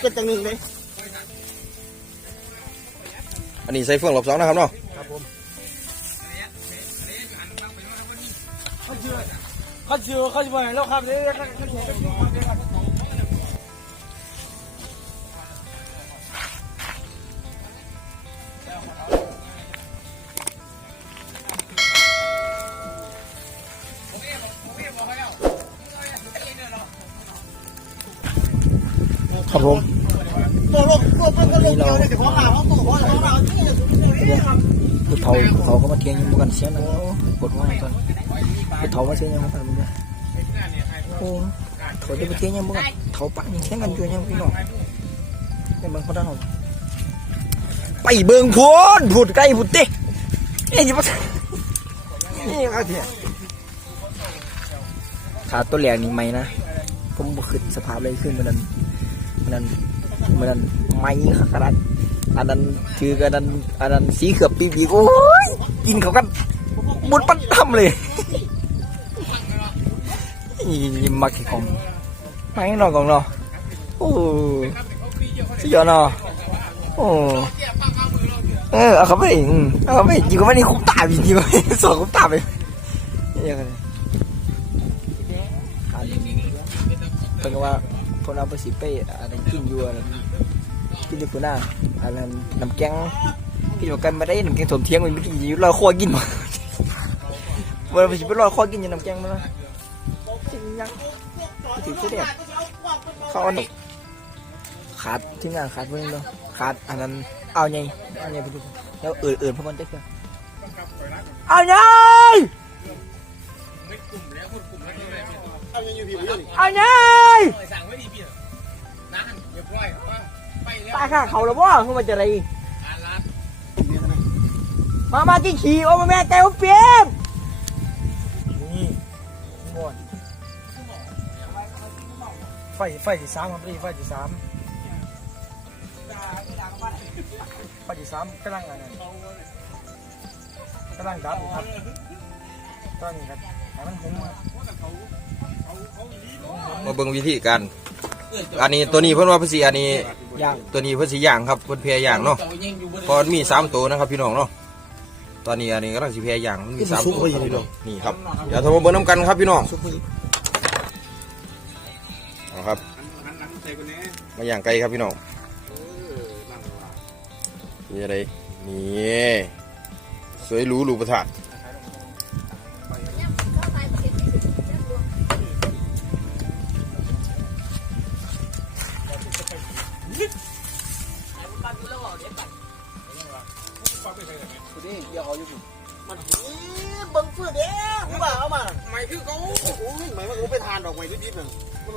เกิดตังหนึ่งเลยอันนี้ใส่เฟืองรอบสองนะครับเนาะครับผมเขาเชื่อเขาเชื่อเขาจะมาแล้วครับเนี่ยครับผม ตัวลกตัวเป็นตัวโลกเดียวเนี่ยเดี๋ยวของเราเขาตัวของเราเราที่เนี่ยผู้เฒ่าผู้เฒ่าเขามาเทียงยังกันเสียนะกดว่าก่อนผู้เฒ่ามาเทียงยังกันมึงเนี่ยโอ้เขาจะไปเทียงยังมกันเฒ่าปังเทียงกันอยู่ยังพี่น้องในเมืองเขาด้านไปเบิ่งพูนพูดใกล้พูดเต้นี่ยังไม่นี่ครับเนี่ยขาตัวแหลกนี่ไหมนะผมบ่ขึ้นสภาพเลยขึ้นมันนั้นมันนั้น มันนั้นไหมขนาดอันนั้นคืออันนั้นอันนั้นสีเขือบปีบีโอ้ยกินเขากันบุญปั้นทำเลยยิ้มมาขี้คมไม่นอนกองเนาะโอ้สุดยอดเนาะโอ้เออเอาเขาไปอืมเอาเขาไปจริงก็ไม่ได้คุ้มตาจริงๆสอนคุ้มตาไปนี่ยังไงอันเป็นว่า คนเอาไปสิเป้อันนั้นกินอยู่อันนั้นกินอยู่ปุ่นน่ะอันนั้นน้ำแกงกินอยู่กันมาได้น้ำแกงสมเทียงมันไม่กินอยู่รอครัวกินมาเวลาไปสิไปรอครัวกินอยู่น้ำแกงมาจริงยังถือเสียเดียเขาเอาหนุกขาดที่งานขาดเพิ่งเนาะขาดอันนั้นเอาไงเอาไงไปดูแล้วอื่นเอื่นพวกมันจะเกิดเอาไง เอายังอยู่พี่อยู่นี่เอาไงสั่งไว้ดีพี่นะเรียบร้อยว่าไปแล้วตายข้าเขาแล้วบ่เขามาจะอะไรอาลัดมามากินขี่โอ้มาแม่แกวเปลี่ยนนี่บอนไฟไฟที่สามครับพี่ไฟที่สามไฟที่สามกำลังอะไรกำลังดับอยู่ครับตอนนี้ครับให้ มันหุ้มครับมาเบิ่งวิธีการอันนี้ตัวนี้เพิ่นว่าเพิ่นสิอันนี้ย่างตัวนี้เพิ่นสิย่างครับเพิ่นแพรย่างเนาะเจ้ายังอยู่บนเพอมีสามตัวนะครับพี่น้องเนาะตอนนี้อันนี้กำลังสิแพรย่างมันมีสามตัวครับพี่น้องนี่ครับเดี๋ยวทำมาเบิ่งน้ำกันครับพี่น้องซุปเปอร์เอาครับมาย่างไก่ครับพี่น้องนี่อะไรนี่สวยหรูหรูประทาด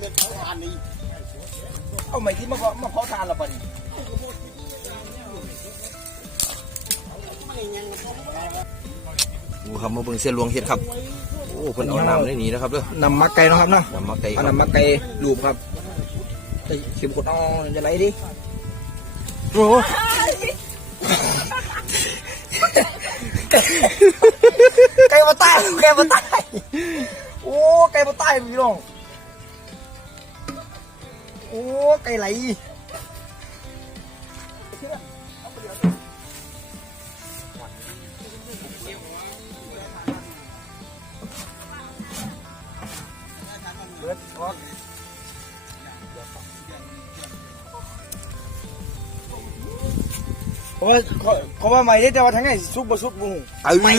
เป็นเขาทานนี่เอาใหม่ที่มาเพาะมาเพาะทานเราปะนี่มันยังดูครับมาเบิ่งเส้นลวงเฮ็ดครับ โอ้เพิ่นเอาน้ำได้นี่นะครับเด้อนำมักไก่นะครับเนาะน้ำมาไก่คเอารับน้ำมักไก่ลูบครับแต่เข็มกดอ่อนจะไหลดิโอ้ไก่มาตายไก่มาตายโอ้ไก่มาตายพี่น้องโอ้ไก่ไหลเบิดออกเพราะว่าเขาว่าใหม่ได้แต่ว่าทั้งไงซุปบ่ซุปบุ้ง เอ้ยไม่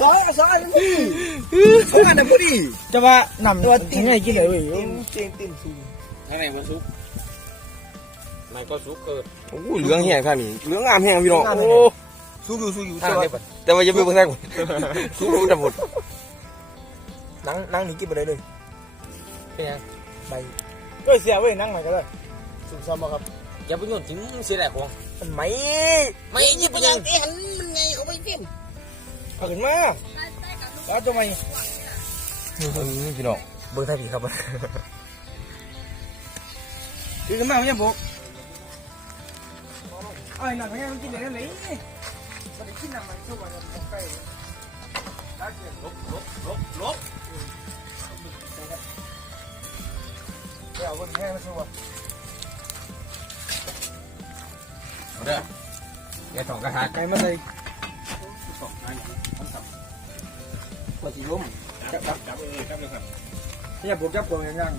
สองสองอันนั้นพี่ สองอันนั้นพอดีจะว่าหนำตัวทิ้งไงกินเลยเว้ยเต็มเต็มสูงทางไหนมันซุปไม่ก็ซุปเกิดโอ้เหลืองแห้งท่านนี่เหลืองงามแห้งพี่น้องโอ้สู้อยู่สู้อยู่ทาแต่ว่านี้ปะแต่ว่าอย่าไปเบิ่งทางสู้รู้แต่หมดนั่งนั่งนี่กินไปเลยเลยเป็นยังใบเอ้ยเสียเว้ยนั่งไหนก็ได้สุดซ้ำบ่ครับอย่าไปโยนทิ้งเสียแหละของมันไหมไม่ยิบไปยังเอ๊ะมันไงเอาไปทิ้งเอาขึ้นมา ว่าตัวไหมพี่น้องเบิ่งท่าผีครับถือขึ้นมาไม่ใช่ปุ๊กไอ้หนังไม่ให้มันกินเลยนั่นเลยมันได้กินหนังมันสู้มันไปลบลบลบดี๋ยวคนแค่มาสู้เอาเด้อแกสองกระทะไก่มาเลย ปวดสีล้มจับจับจับเออจับเลยครับเนี่ยผมจับปวดยังยัง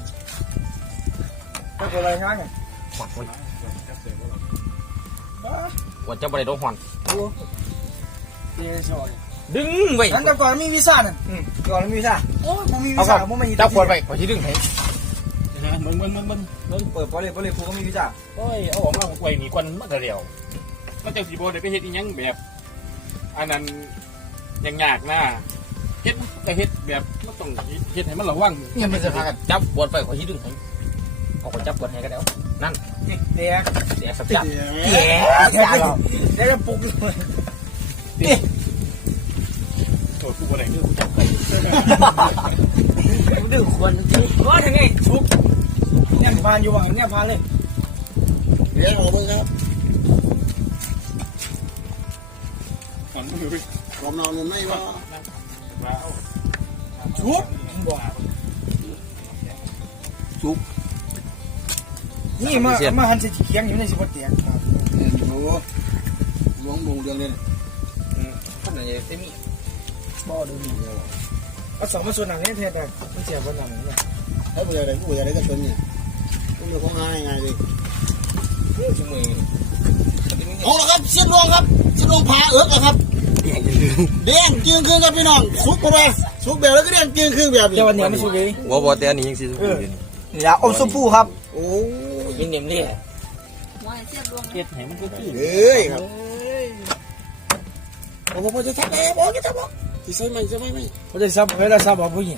จับปวดอะไรยังไงหวัดมันจับเสร็จแล้วหวัดจะบริโดนหอนโอ้เจ๊ซอยดึงไว้นั้นแต่ก่อนมีวีซ่าน่ะก่อนมีวีซ่าโอ้ยผมมีวีเอาคซ่ารับผมไม่มีจับขวดไปขอที่ดึงให้นะมึงมึงมึงมึงมึงเปิดพอเลยพอเลยผมก็มีวีซ่าโอ้ยเอาออกมาไว้นี่กวนมันเดียวมันจะสีโบได้ไปเฮ็ดอีหยังแบบอันนั้นยังยากนะ เฮ็ดแต่เฮ็ดแบบมันต้องเฮ็ดให้มันระวังเนี่ยมันจะพากันจับขวดไปขอที่ดึงให้เอาขอจับขวดให้กันแล้วนั่นเด็กเสียสับจับแก่แก่เด็กปลุกเลยโอ้ยกูบ่ได้คือกูจับไปดื้อควรจริงก็ทางไงชุบเนี่ยพานอยู่ว่ะเนี่ยพานเลยเดี๋ยวเราเบิ่งครับก่อนมือไปรอบนอนมันไม่ว่า ว้าวชุบบอกนี่มามาหันสิเคียงอยู่ในสิบเตียงเห็นดูหลวงดูเรื่องนี้ท่านไหนจะมีบ่ดูนี่เอาสองมาส่วนหนังนี่เท่แต่มันเสียบนหนังเนี่ยให้ผู้ใหญ่ได้ผู้ใหญ่ได้ก็ชนเนี่ยต้องมีของง่ายง่ายดิชั่วโมงเอาละครับเสียบรวงครับเสียบรวงพาเอิกนะครับ แดงจึงคืนครับพี่น้องสุกเข้าไปสุกแบบแล้วก็แดงจึงคืนแบบนี้เจ้าวันนี้ไม่สุกเลยว่าบอแต่อันนี้ยังสินี่ละอมชมพูครับ โอ้ยินเนียมเลยเฮ็ดให้มันคือคือเอ้ยครับโอ้โหจะทำอะไรบอกจะทำบอกที่ใช่ไหมใช่ไหมไหมเขาจะซับเวลาซับบอกผู้หญิง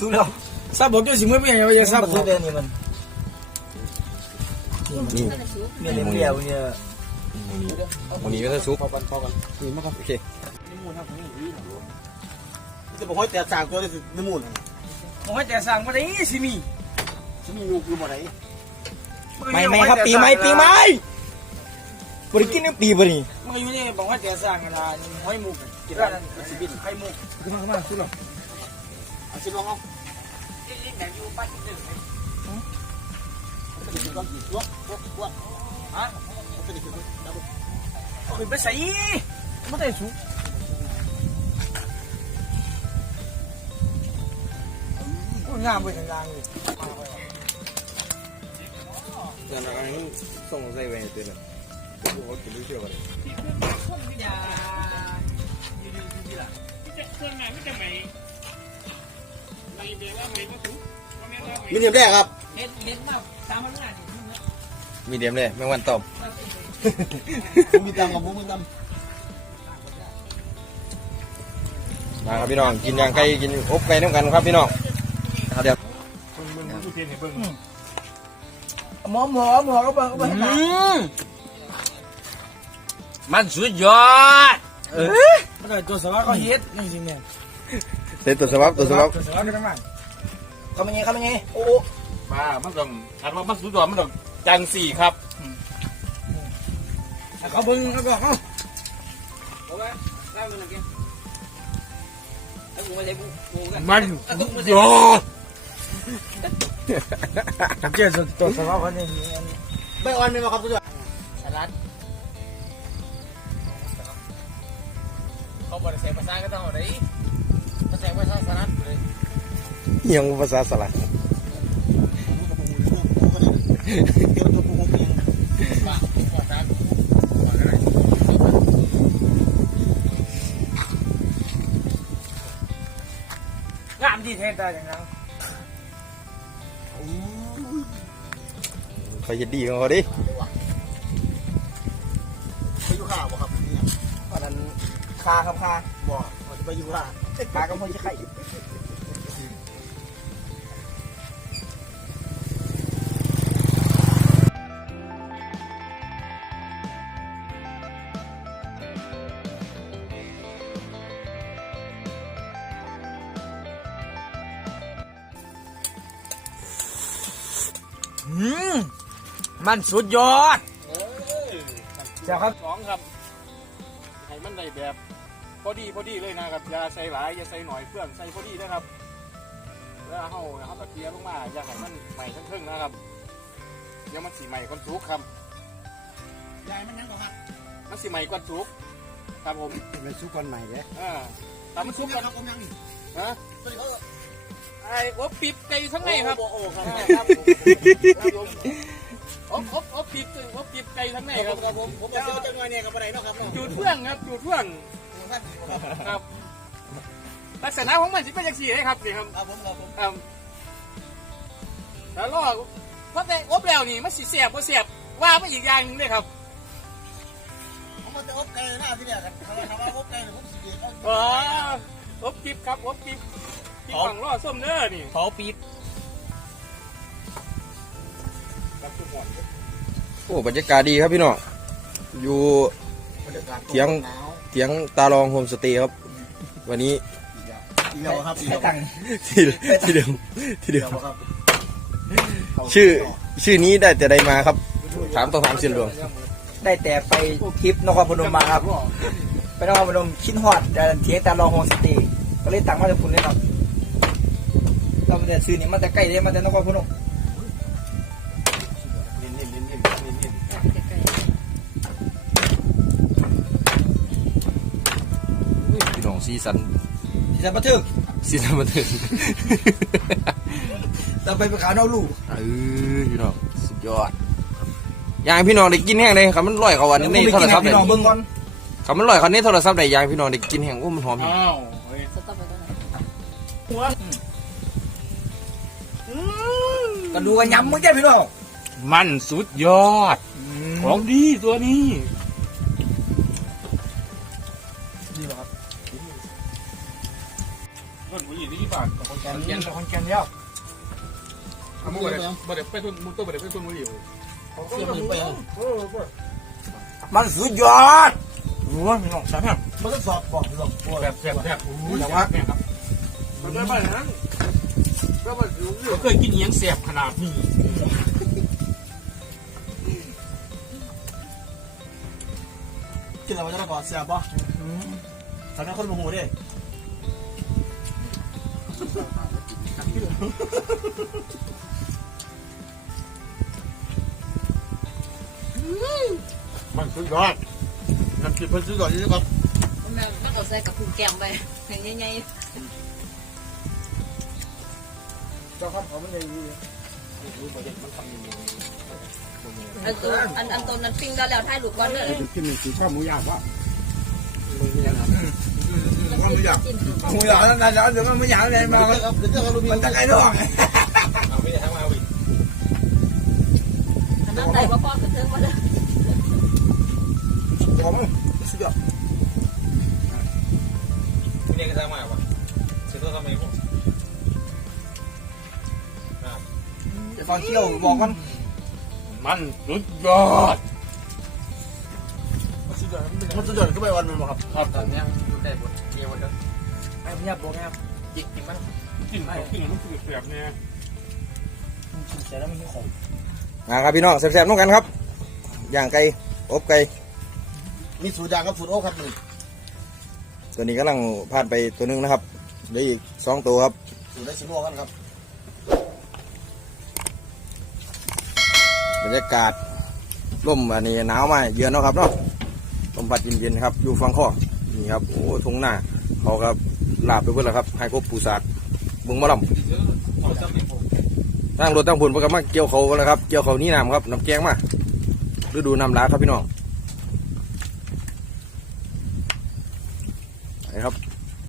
สู้แล้วซับบอกด้วยสิมื่อเป็นยังไงจะซับบอกเดือนนี้มันนี่เนี่ยเลี้ยงเลี้ย งเนี่ยวันนี้ก็จะซุปพอกันพอกันดีมากครับโอเคนี่มูนครับนี่ดีจะบอกให้แต่จางตัวได้น้ำมูลผมให้แต่สั่งมาได้สิมีจะมีงูคือบ่ไหนไม่ไม่ครับปีไม่ปีไม่บริกินนี่ปีบริมันอยู่นี่บอกว่าแต่สั่งกันนะห้อยมุกกินอะไรสิบินไข่มุกมามาสู้นหรอเอาสิลองเอาลองกี่ตัวตัวตัวฮะ เอาขึ้นไปใส่ไม่ได้สู้งามไปทางล่างเลยเดี๋ยวเราส่งใส่แหวนตัวนึงเขากินด้วยเชื่อกันเครื่องงานไม่จะไหมในเดือนละไหมก็ถูกมีเนียมแรกครับเม็ดเม็ดมากตามมันง่าย มีเดียมเลยแมงวันตอมมีตังกับมุ้งมีตังมาครับพี่น้องกินย่างไก่กินอบไก่น้ำกันครับพี่น้องเอาเดี๋ยวมึงมึงมึงเทียนให้เบิ่งหมอมหอมหอก็บอกว่ามันสุดยอดมันได้ตัวสวัสดิ์เขาเฮ็ดจริงๆเนี่ยเสร็จตัวสวับตัวสวับตัวสวัสดิ์กันทั้งนั้นเขาเป็นไงเขาเป็นไงโอ้ป้ามันต้องอันว่ามันสุดยอดมันต้อง จังสี่ครับเขาเบิ่งเขาบอกเขาบอกว่าเล่ามันหน่ยแกไอ้กูไม่ใช่กูกูกันมันยอดตัวสวัสดิ์คนนี้ใบอ่อนไหมาครับทุกท่านสลัดเขาบอกใส่ภาษาก็ต้องอาไหนภาษาภาษาสนัดเลยยังภาษาสลัด เดี๋ยวตัวผู้ของเองว่าภาษางามดีแท้ตาอย่างนั้นเขาจะดีของเขาดิไปอยู่ข้าวบ่ครับอันนั้นคาครับคาบ่เขาจะไปอยู่ข้าวคาก็พอจะไข่ มมันสุดยอด เจ้าครับ สองครับ ให้มันได้แบบพอดีพอดีเลยนะครับอย่าใส่หลายอย่าใส่หน่อยเพื่อนใส่พอดีนะครับ แล้วเฮาเฮาตะเกียบลงมาอยากให้มันใหม่ครึ่งๆนะครับเดี๋ยวมันสีใหม่ก้อนสุกครับยายมันยังก่อนครับมันสีใหม่ก้อนสุกครับผมเป็นซุปวันใหม่เด้อ่าแต่มันซุสุปกกักันนครับผมยังนี่ฮะตัวนี้เขา ไอ้อบปีบไก่ทั้งในครับโอ้โหครับอ่าครับครับผมอบอบอบปีบอบปีบไก่ทั้งในคครัรับบผมผมจะเชื่อจังหน่อยเนี่ยกับอะไรเนาะครับเนาะจูดเพื่อนครับจูดเพื่อนครับลักษณะของมันจะเป็นอย่างสี่เลยครับนี่ครับครับผมครับผมครับแล้วลอกเพราะแต่อบแล้วนี่มันสีเสียบก็เสียบว่าไปอีกอย่างหนึงเลยครับผมมาจะอบไก่หน้าที่เนี่ยครับคำว่าอบไก่ผมสิเกียรอ๋ออบปีบครับอบปีบ ปีบฝั่งล่อส้มเด้อนี่เผาปี๊บครับทุกคนโอ้บรรยากาศดีครับพี่น้องอยู่เถียงเถียงตาลองโฮมสเตย์ครับ วันนี้เดียวครับให้ตังค์ที่ที่เดิมที่เดิเดียมวครับชื่อชื่อนี้ได้แต่ใดมาครับถามต้องถามเสียหลวง ได้แต่ไปทริปนครพนมมาครับ ไปนครพนมชิ้นฮอดแต่เทียงแต่รองโฮมสเตย์ก็เลยตังค์มาจากคุณเลยครับ เราแต่ซื้อนี่มันจะใกล้เลยมันจะนครพนมนิ่มนิ่มนิ่มนิ่มนิ่มพี่น้องซีซันที่จะมาถึงซีซันบันเทิงเราไปไปขาวเนาลูกเออพี่น้องสุดยอดอย่างพี่น้องได้กินแห้งเลยครับมันลอยเขาวันนี้ในโทรศัพท์พี่น้องเบิ้งก่อนครับมันลอยเขาในโทรศัพท์ได้ยางพี่น้องได้กินแห้งโอ้มันหอมอยู่อ้าวเฮ้ย ก็ดูกันย้ำมึงแก่พี่น้องมันสุดยอด ของดีตัวนี้นี่ครับต้นบุหรี่ที่บ้านของคนแก่แกนคอนแกนแล้วทำบ่ได้บ่ได้ไปต้นมึงต้องบ่ได้ไปต้นบุหรี่เสียมันไปยังมันสุดยอดโอ้ยพี่น้องสามแห่งมันก็สอบบอกสอบปวดแบบแบบแบบแต่ว่าแม่ครับมันได้บ้านนั้นก็ว่าอยู่เคยกินเลี้ยงแสบขนาดนี้กินอะไรมาจะก่อนเสียบป่ะทำให้คนโมโหดิมันสุดยอดน้ำจิ้มมันสุดยอดนี่ครับ มันมันเอาใส่กับพุงแกงไปใหญ่เจ้าครับเขาไม่ได้ดีๆอันตัวอันอันตัวนั้นปิ้งแล้วแล้วถ่ายรูปก่อนเด้อกินหนึ่งสีข้าวหมูย่างวะความอยากผมอยากนั่นนั่นเดี๋ยวมันไม่อยากอะไรมาครับเดี๋ยมันมันจะไกลน้องเอาไปทั้งมาเอาไปอันนั้นใส่บ่พอขึ้นเทิงมาเด้อมสุดยอดนี่ก็ทั้งมา จะฟังเที่ยวบอกกันมันสุดยอดมันจะเดินขึ้นไปวันมันครับครับตอนนี้อยู่ได้บทเดียวกันไอ้พี่บอกไงจิกจิกมันกินกินมันสุดแบบเนี่ยเสร็จแล้วมันของมาครับพี่น้องแซ่บๆน้องกันครับย่างไก่อบไก่มีสูตรยางกับสูตรโอ๊คครับนี่ตัวนี้กำลังพาดไปตัวหนึงนะครับเหลืออีกสองตัวครับสูตรได้สิบโลกันครับ บรรยากาศร่มอันนี้หนาวมาเยือนเนาะครับเนาะลมพัดเย็นๆครับ อยู่ฟังข้อนี่ครับ โอ้ทงหน้าเขาครับลาบไปเพื่อนแล้วครับ ให้ครบปูสากบึงมะลำตั้งรถตั้งผุนประกมาเกี่ยวเขากันแล้วครับ เกี่ยวเขานี่น้ำครับน้ำแกงมาฤดูน้ำหลาครับพี่น้อง